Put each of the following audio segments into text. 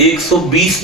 120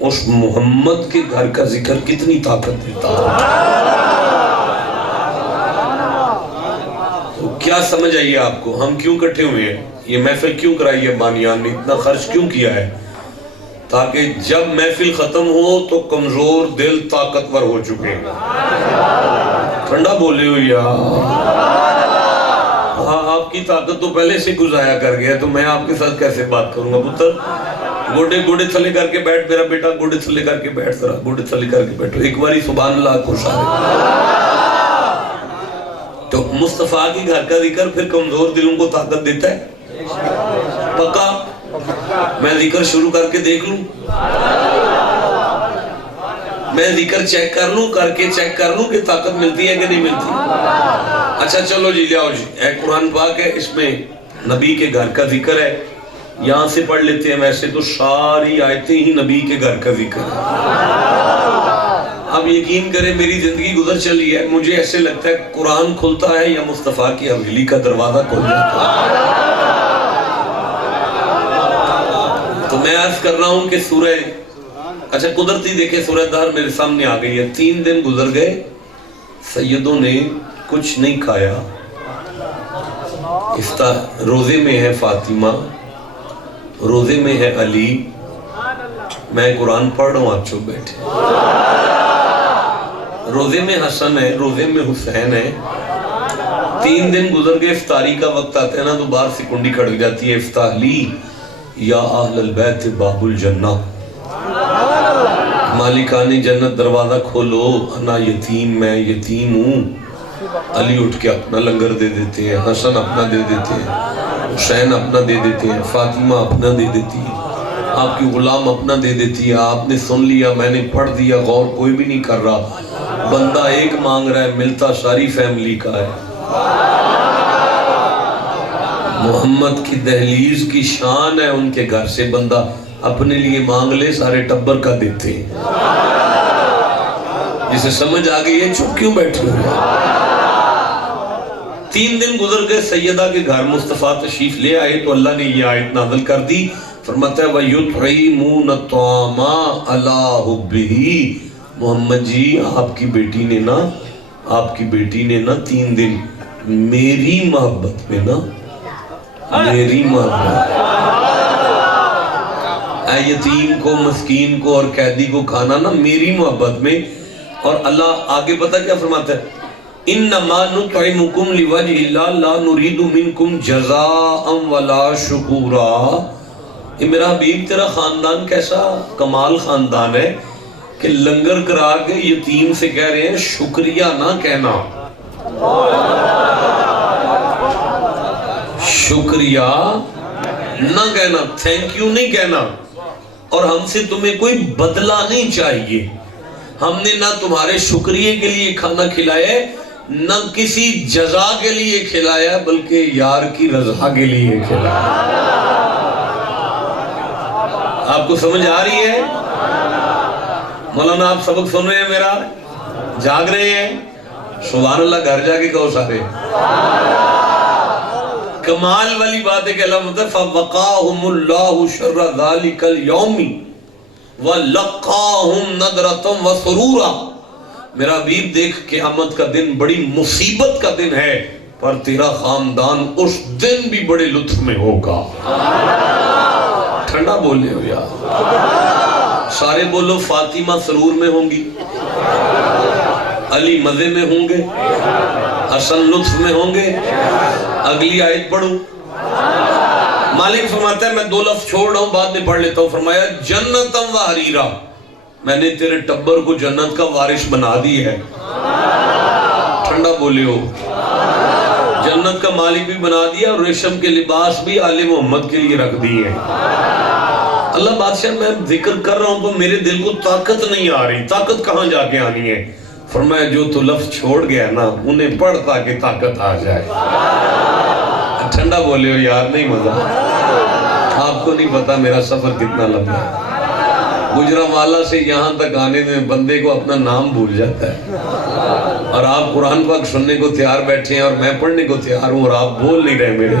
اس محمد کے گھر کا ذکر کتنی طاقت دیتا ہے. تو کیا سمجھ آئیے آپ کو ہم کیوں کٹھے ہوئے ہیں, یہ محفل کیوں کرائی ہے بانیان نے, اتنا خرچ کیوں کیا ہے؟ تاکہ جب محفل ختم ہو تو کمزور دل طاقتور ہو چکے ہیں. ٹھنڈا بولے ہو یار. ہاں آپ کی طاقت تو پہلے سے گزایا کر گیا, تو میں آپ کے ساتھ کیسے بات کروں گا؟ پتر گوڑے گوڑے تھلے کر کے بیٹھ, میرا بیٹا گوڑے تھلے کر کے بیٹھ, ذرا گوڑے تھلے کر کے بیٹھو ایک باری سبحان اللہ کو سارے. تو مصطفیٰ کی گھر کا ذکر پھر کمزور دلوں کو طاقت دیتا ہے. پکا میں ذکر شروع کر کے دیکھ لوں, میں ذکر چیک کر لوں, کر کے چیک کر لوں کہ طاقت ملتی ہے کہ نہیں ملتی. اچھا چلو جی لیاؤ جی, اے قرآن پاک ہے, اس میں نبی کے گھر کا ذکر ہے, یہاں سے پڑھ لیتے ہیں. ویسے تو ساری آیتیں ہی نبی کے گھر کا ذکر ہے. اب یقین کریں میری زندگی گزر چلی ہے, مجھے ایسے لگتا ہے قرآن کھلتا ہے یا مصطفیٰ کی حویلی کا دروازہ کھل جاتا ہے. تو میں عرض کر رہا ہوں کہ سورہ, اچھا قدرتی دیکھیں سورہ دہر میرے سامنے آ گئی ہے. 3 دن گزر گئے, سیدوں نے کچھ نہیں کھایا. روزے میں ہے فاطمہ, روزے میں ہے علی, میں قرآن پڑھ رہا ہوں آپ چپ بیٹھے. روزے میں حسن ہے, روزے میں حسین ہے. 3 دن گزر گئے, افطاری کا وقت آتا ہے نا تو باہر سے کنڈی کھڑک جاتی ہے, افتح لی یا اہل البیت باب الجنہ, مالکان جنت دروازہ کھولو, انا یتیم, میں یتیم ہوں. علی اٹھ کے اپنا لنگر دے دیتے ہیں, حسن اپنا دے دیتے ہیں, حسین اپنا دے دیتے ہیں, فاطمہ اپنا دے دیتی ہے, آپ کی غلام اپنا دے دیتی ہے. آپ نے سن لیا, میں نے پڑھ دیا, غور کوئی بھی نہیں کر رہا. بندہ ایک مانگ رہا ہے, ملتا ساری فیملی کا ہے. محمد کی دہلیز کی شان ہے, ان کے گھر سے بندہ اپنے لیے مانگ لے سارے ٹبر کا دیتے ہیں. جسے سمجھ آ گئی ہے چپ کیوں بیٹھے ہوئے؟ 3 دن گزر گئے, سیدہ کے گھر مصطفیٰ تشریف لے آئے تو اللہ نے یہ آیت نازل کر دی. فرماتا ہے وَيُطْعِمُونَ الطَّعَامَ عَلَىٰ حُبِّهِ, محمد جی آپ کی بیٹی نے نا, آپ کی بیٹی نے نا 3 دن میری محبت میں نا, میری محبت, اے یتیم کو, مسکین کو اور قیدی کو کھانا نا میری محبت میں. اور اللہ آگے پتہ کیا فرماتا ہے, انما نطعمکم لوجہ اللہ لا نرید منکم جزاء ولا شکورا. یہ میرا حبیب تیرا خاندان کیسا کمال خاندان ہے کہ لنگر کرا کے یتیم سے کہہ رہے ہیں شکریہ نہ کہنا, شکریہ نہ کہنا, تھینک یو نہیں کہنا. اور ہم سے تمہیں کوئی بدلہ نہیں چاہیے. ہم نے نہ تمہارے شکریہ کے لیے کھانا کھلایا ہے, نہ کسی جزا کے لیے کھلایا, بلکہ یار کی رضا کے لیے کھلایا. آپ کو سمجھ آ رہی ہے؟ مولانا آپ سبق سن رہے ہیں میرا, جاگ رہے ہیں؟ سبحان اللہ گھر جا کے کہو سارے. کمال والی بات ہے کہ اللہ مطلب فَوَقَاهُمُ اللَّهُ شَرَّ ذَلِكَ الْيَوْمِ وَلَقَّاهُمْ نَدْرَةً وَسُرُورًا. میرا حبیب دیکھ قیامت کا دن بڑی مصیبت کا دن ہے, پر تیرا خاندان اس دن بھی بڑے لطف میں ہوگا. ٹھنڈا بولے ہو یار, سارے بولو فاطمہ سرور میں ہوں گی, علی مزے میں ہوں گے, حسن لطف میں ہوں گے. اگلی آیت پڑھو. مالک فرماتا ہے میں 2 لفظ چھوڑ رہا ہوں, بعد میں پڑھ لیتا ہوں. فرمایا جنتم و حریرا, میں نے تیرے ٹبر کو جنت کا وارث بنا دی ہے. ٹھنڈا بولے ہو, جنت کا مالک بھی بنا دیا, اور ریشم کے لباس بھی آل محمد کے لیے رکھ دیے. اللہ بادشاہ میں ذکر کر رہا ہوں تو میرے دل کو طاقت نہیں آ رہی, طاقت کہاں جا کے آنی ہے؟ فرمایا جو تو لفظ چھوڑ گیا نا انہیں پڑھ تاکہ طاقت آ جائے. ٹھنڈا بولے ہو یار, نہیں مزہ, آپ کو نہیں پتا میرا سفر کتنا لمبا ہے. گجرانوالہ سے یہاں تک آنے میں بندے کو اپنا نام بھول جاتا ہے, اور آپ قرآن پاک سننے کو تیار بیٹھے ہیں اور میں پڑھنے کو تیار ہوں, اور آپ بول نہیں رہے میرے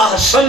ahsan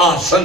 ahsan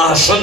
ahsan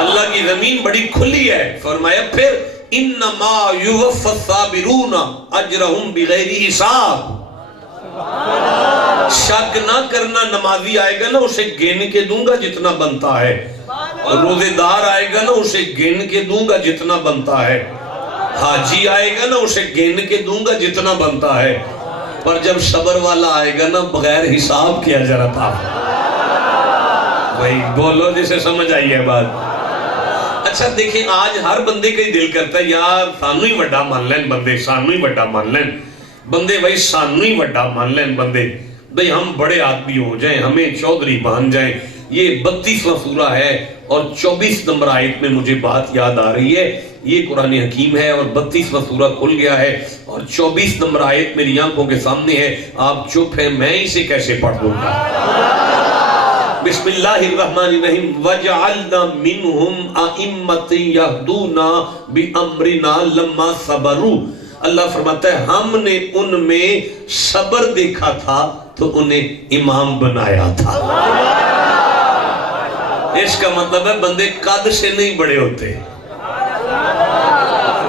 اللہ کی زمین بڑی کھلی ہے. فرمایا پھر انما یوفی الصابرون اجرہم بغیر حساب. شک نہ کرنا, نمازی آئے گا نا اسے گن کے دوں گا جتنا بنتا ہے, اور روزے دار آئے گا نا اسے گن کے دوں گا جتنا بنتا ہے, حاجی آئے گا نا اسے گن کے دوں گا جتنا بنتا ہے, پر جب صبر والا آئے گا نا بغیر حساب کیا جا رہا تھا. بھائی بولو جسے سمجھ آئی ہے بات. اچھا دیکھیں آج ہر بندے کا ہی دل کرتا ہے یار سانو ہی وڈا مان لین بندے, سانو ہی وڈا مان لین بندے, بھائی سانو ہی وڈا مان لین بندے, بھائی ہم بڑے آدمی ہو جائیں, ہمیں چودھری مان جائیں. یہ 32واں سورہ ہے اور 24 نمبر آیت میں مجھے بات یاد آ رہی ہے. یہ قرآن حکیم ہے اور 32واں سورہ کھل گیا ہے اور 24 نمبر آیت میری آنکھوں کے سامنے ہے. آپ چپ ہیں, میں اسے کیسے پڑھ دوں گا. بسم اللہ الرحمن الرحیم. وَجَعَلْنَا مِنْهُمْ أَئِمَّةً يَهْدُونَ بِأَمْرِنَا لَمَّا صَبَرُوا. اللہ فرماتا ہے ہم نے ان میں صبر دیکھا تھا تو انہیں امام بنایا تھا. اس کا مطلب ہے بندے قد سے نہیں بڑے ہوتے,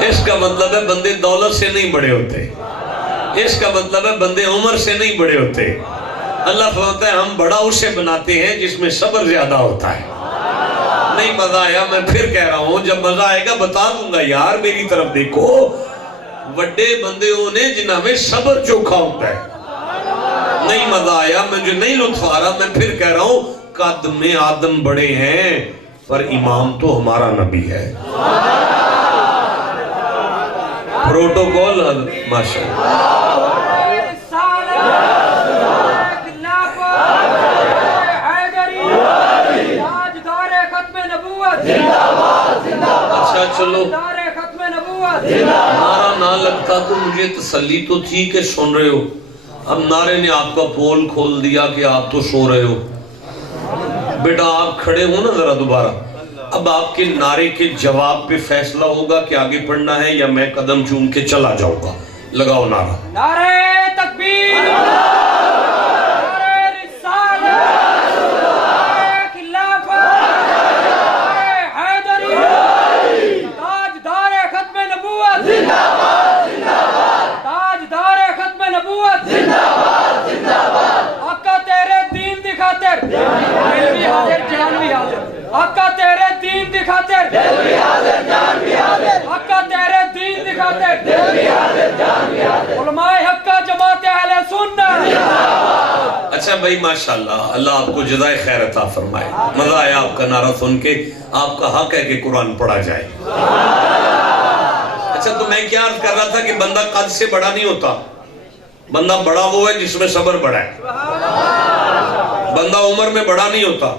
اس کا مطلب ہے بندے دولت سے نہیں بڑے ہوتے, اس کا مطلب ہے بندے عمر سے نہیں بڑے ہوتے. اللہ فرماتا ہے ہم بڑا اسے بناتے ہیں جس میں صبر زیادہ ہوتا ہے. نہیں مزہ آیا, میں پھر کہہ رہا ہوں جب مزہ آئے گا بتا دوں گا. یار میری طرف دیکھو, وڈے بندے ہونے جنہاں میں صبر چوکھا ہوتا ہے. نہیں مزہ آیا, مجھے نہیں لطف آ رہا, میں پھر کہہ رہا ہوں قد میں آدم بڑے ہیں پر امام تو ہمارا نبی ہے. پروٹوکول ماشاءاللہ. اچھا چلو نعرہ نہ لگتا تو مجھے تسلی تو تھی کہ سن رہے ہو. اب نعرے نے آپ کا پول کھول دیا کہ آپ تو سو رہے ہو. بیٹا آپ کھڑے ہو نا ذرا دوبارہ, اب آپ کے نعرے کے جواب پہ فیصلہ ہوگا کہ آگے پڑھنا ہے یا میں قدم چوم کے چلا جاؤں گا. لگاؤ نعرہ. نعرہ تکبیر, نعرہ رسالت, نعرہ خلافت, نعرہ حیدری, تاجدار ختم نبوت زندہ باد, زندہ باد, تاجدار ختم نبوت زندہ باد, زندہ باد. آقا تیرے دین دی خاطر دل بھی حاضر جان بھی حاضر. آقا تیرے دین دی خاطر دل بھی حاضر جان بھی حاضر. آقا تیرے دین دی خاطر دل بھی حاضر جان بھی حاضر. علماء حق کا جماعت اہل سنت. اچھا بھائی ماشاءاللہ, اللہ آپ کو جزائے خیر عطا فرمائے. مزہ آیا آپ کا نعرہ سن کے. آپ کا حق ہے کہ قرآن پڑھا جائے. اچھا تو میں کیا عرض کر رہا تھا کہ بندہ قد سے بڑا نہیں ہوتا, بندہ بڑا وہ ہے جس میں صبر بڑا ہے. بندہ عمر میں بڑا نہیں ہوتا,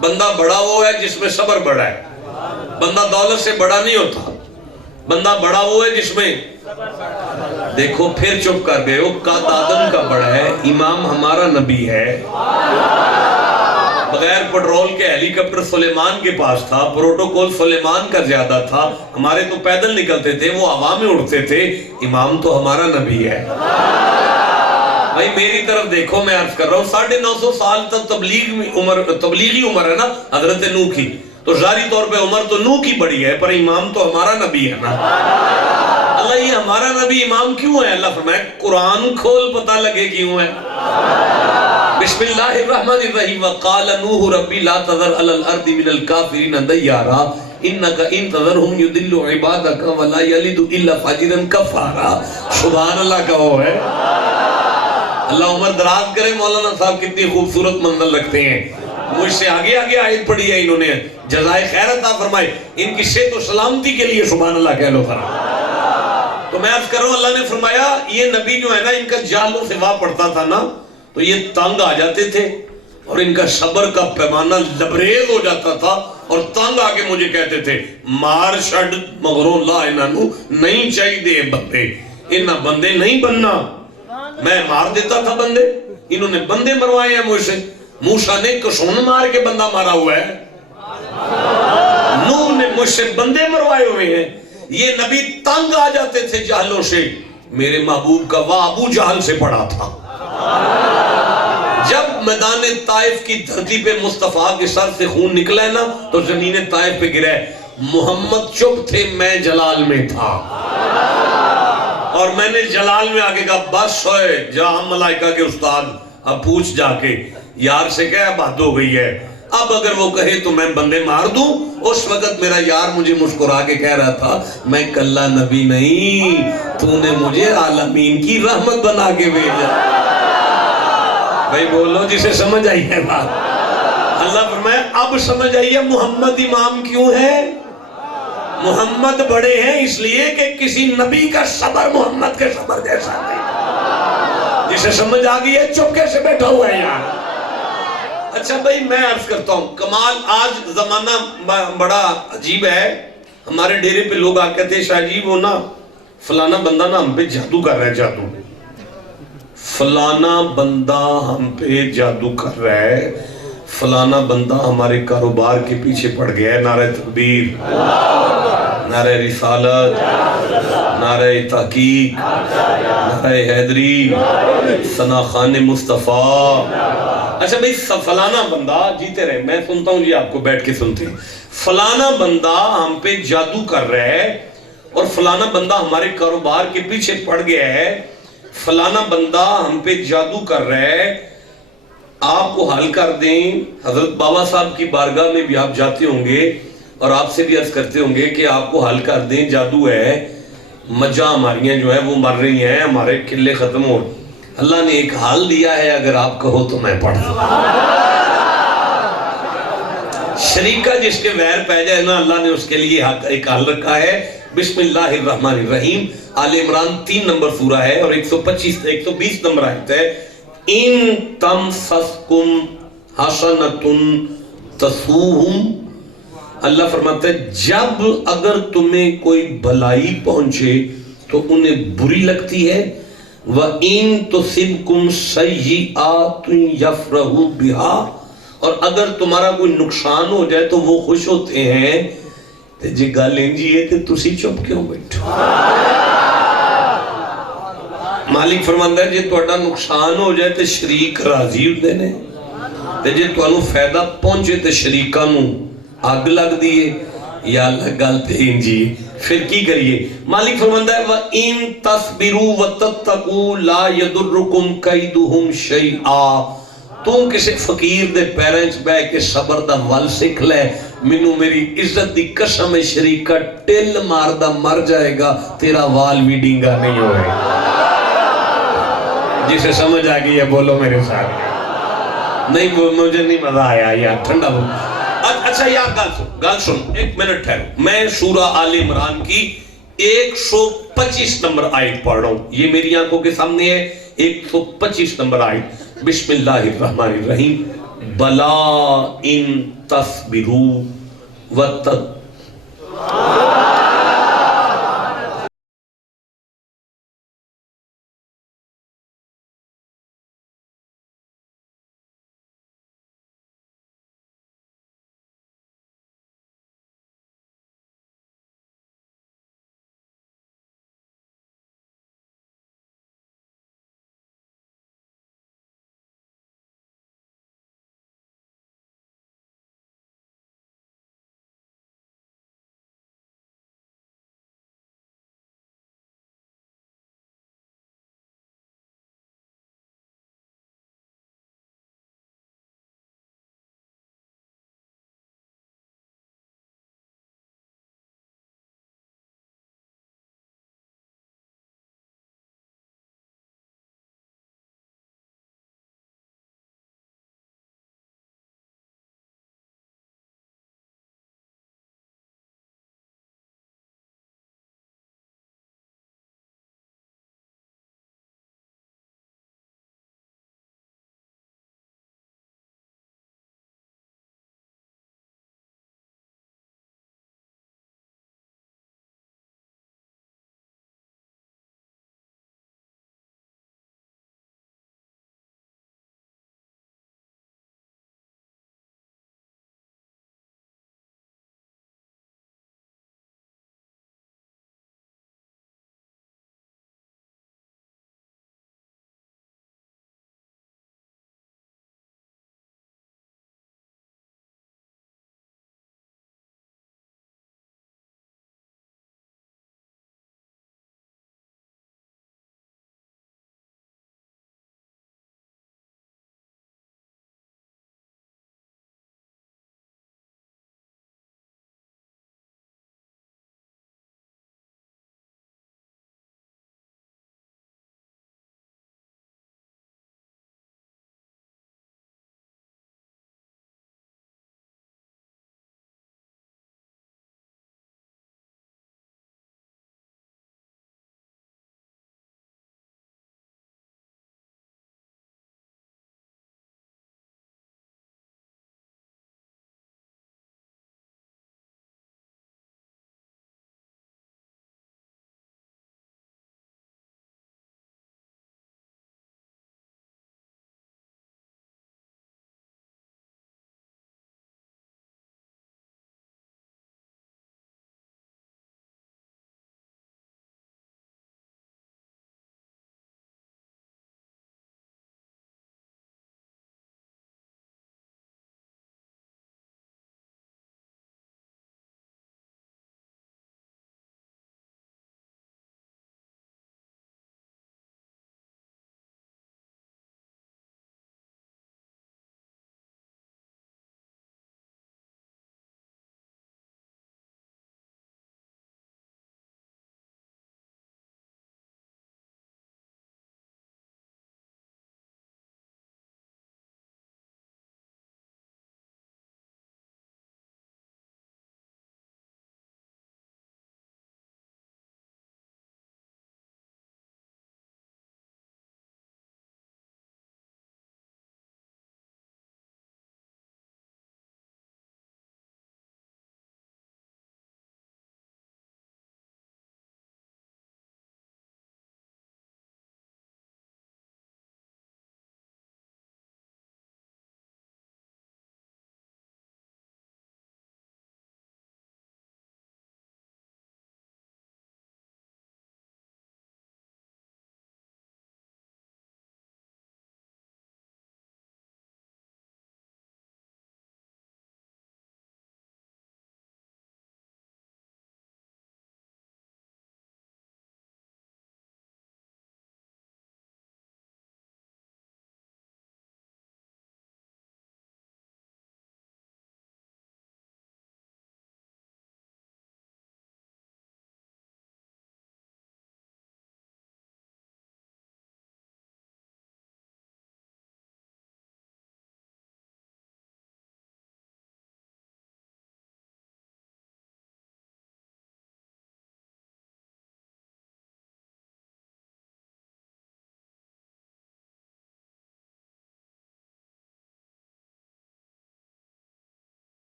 بندہ بڑا وہ ہے جس میں صبر بڑا ہے. بندہ دولت سے بڑا نہیں ہوتا, بندہ بڑا وہ ہے جس میں. دیکھو پھر چپ کر گئے ہو. قد آدم کا بڑا ہے, امام ہمارا نبی ہے. بغیر پیٹرول کے ہیلی کاپٹر سلیمان کے پاس تھا, پروٹوکول سلیمان کا زیادہ تھا. ہمارے تو پیدل نکلتے تھے, وہ ہوا میں اڑتے تھے. امام تو ہمارا نبی ہے. بھائی میری طرف دیکھو, میں عرض کر رہا ہوں 950 سال تک تبلیغی عمر ہے نا حضرت نوح کی, تو ظاہری طور پہ عمر تو نوح کی بڑی ہے, پر امام تو ہمارا نبی ہے نا. اللہ یہ ہمارا نبی امام کیوں ہے؟ اللہ فرمائے قرآن کھول پتہ لگے کیوں ہے. بسم اللہ الرحمن الرحیم. وقال نوح ربی لا تذر علی الارض من الکافرین دیارا انکا ان تذرہم یدل عبادک ولا یلد الا فاجرا کفارا. سبحان اللہ کا وہ ہے. اللہ عمر دراز کرے. مولانا صاحب کتنی خوبصورت منزل رکھتے ہیں. مجھ سے آگے آگے آیت پڑھی ہے انہوں نے, جزائے خیر عطا فرمائے. ان کی صحت و سلامتی کے لیے سبحان اللہ کہہ لو ذرا. تو میں عرض کر رہا ہوں, اللہ نے فرمایا یہ نبی جو ہے نا, ان کا جہل و خفا پڑتا تھا نا تو یہ تنگ آ جاتے تھے اور ان کا صبر کا پیمانہ لبریز ہو جاتا تھا اور تنگ آ کے مجھے کہتے تھے مار شڈ مغروں لا انہوں نہیں چاہی دے بندے, انہاں بندے نہیں بننا. میں مار دیتا تھا بندے, انہوں نے بندے مروائے ہیں مجھ سے. موسیٰ نے کسون مار کے بندہ مارا ہوا ہے, نوح نے مجھ سے بندے مروائے ہوئے ہیں. یہ نبی تنگ آ جاتے تھے جہلوں سے. میرے محبوب کا واہ ابو جہل سے پڑا تھا. جب میدان طائف کی دھرتی پہ مصطفیٰ کے سر سے خون نکلا ہے نا تو زمین طائف پہ گرا ہے. محمد چپ تھے, میں جلال میں تھا, اور میں نے جلال میں آگے کہا بس ہوئے جا ملائکہ کے استاد, اب پوچھ جا کے یار سے کہا اب حد ہو گئی ہے, اب اگر وہ کہے تو میں بندے مار دوں. اس وقت میرا یار مجھے مسکرا کے کہہ رہا تھا میں کلہ نبی نہیں, تو نے مجھے عالمین کی رحمت بنا کے بھیجا. بھائی بولو جسے سمجھ آئی ہے بات. اللہ فرمائے اب سمجھ آئی ہے محمد امام کیوں ہے. محمد بڑے ہیں اس لیے کہ کسی نبی کا صبر محمد کے صبر جیسا نہیں. جسے سمجھ آ گئی ہے چپکے سے بیٹھا ہوا ہے یار. اچھا بھائی میں عرض کرتا ہوں کمال, آج زمانہ بڑا عجیب ہے. ہمارے ڈیرے پہ لوگ آ کہتے ہیں شاہ جی وہ نا فلانا بندہ نا ہم پہ جادو کر رہا ہے, جادو فلانا بندہ ہم پہ جادو کر رہا ہے, فلانا بندہ ہمارے کاروبار کے پیچھے پڑ گیا ہے. نعرہ تکبیر, نعرہ رسالت, نعرہ تحقیق, نعرہ حیدری, ثنا خان مصطفیٰ. اچھا بھئی فلانا بندہ جیتے رہے, میں سنتا ہوں جی آپ کو بیٹھ کے سنتے ہیں. فلانا بندہ ہم پہ جادو کر رہا ہے اور فلانا بندہ ہمارے کاروبار کے پیچھے پڑ گیا ہے, فلانا بندہ ہم پہ جادو کر رہا ہے, آپ کو حل کر دیں. حضرت بابا صاحب کی بارگاہ میں بھی آپ جاتے ہوں گے اور آپ سے بھی عرض کرتے ہوں گے کہ آپ کو حل کر دیں, جادو ہے, مجھا ہماریاں جو ہیں وہ مر رہی ہیں, ہمارے قلعے ختم ہو. اللہ نے ایک حال دیا ہے, اگر آپ کہو تو میں پڑھ دوں. شریکہ جس کے ویر پہ جائے نا اللہ نے اس کے لیے ایک حال رکھا ہے. بسم اللہ الرحمن الرحیم. آل عمران 3 نمبر سورہ ہے اور 120 نمبر آیت ہے. ان تمسسکم حسنۃ تسوہم. اللہ فرماتا ہے جب اگر تمہیں کوئی بھلائی پہنچے تو انہیں بری لگتی ہے. وَإِن تُصِبْكُمْ سَيِّئَاتٌ يَفْرَحُوا بِهَا, اور اگر تمہارا کوئی نقصان ہو جائے تو وہ خوش ہوتے ہیں. تے جی گل انجی ہے تے تسی چپ کیوں بیٹھو. مالک فرماندا ہے جے تہاڈا نقصان ہو جائے تے شریک راضی ہوندے نے, تے جے تانوں فائدہ پہنچے تے شریکاں نوں اگ لگ دیے. یا اللہ گل تے انجی پھر کی کریے. مالک فرماندا ہے وَإِن تَصْبِرُوا وَتَتَّقُوا لَا يَضُرُّكُمْ كَيْدُهُمْ شَيْئًا. تو کسی فقیر دے پیرنٹس بے کے صبر دا ول سکھ لے, منو میری عزت دی قسم شریکہ ٹل ماردہ مر جائے گا, تیرا وال بھی ڈینگا نہیں ہوئے. جسے سمجھ آ گئی ہے بولو میرے ساتھ. نہیں مجھے نہیں مزہ آیا یار, ٹھنڈا بول. اچھا یار گل سن ایک منٹ ٹھہرو. میں سورہ آل عمران کی 125 نمبر آیت پڑھ رہا ہوں, یہ میری آنکھوں کے سامنے ہے. 125 نمبر آیت. بسم اللہ الرحمن الرحیم. بلا ان تصبروا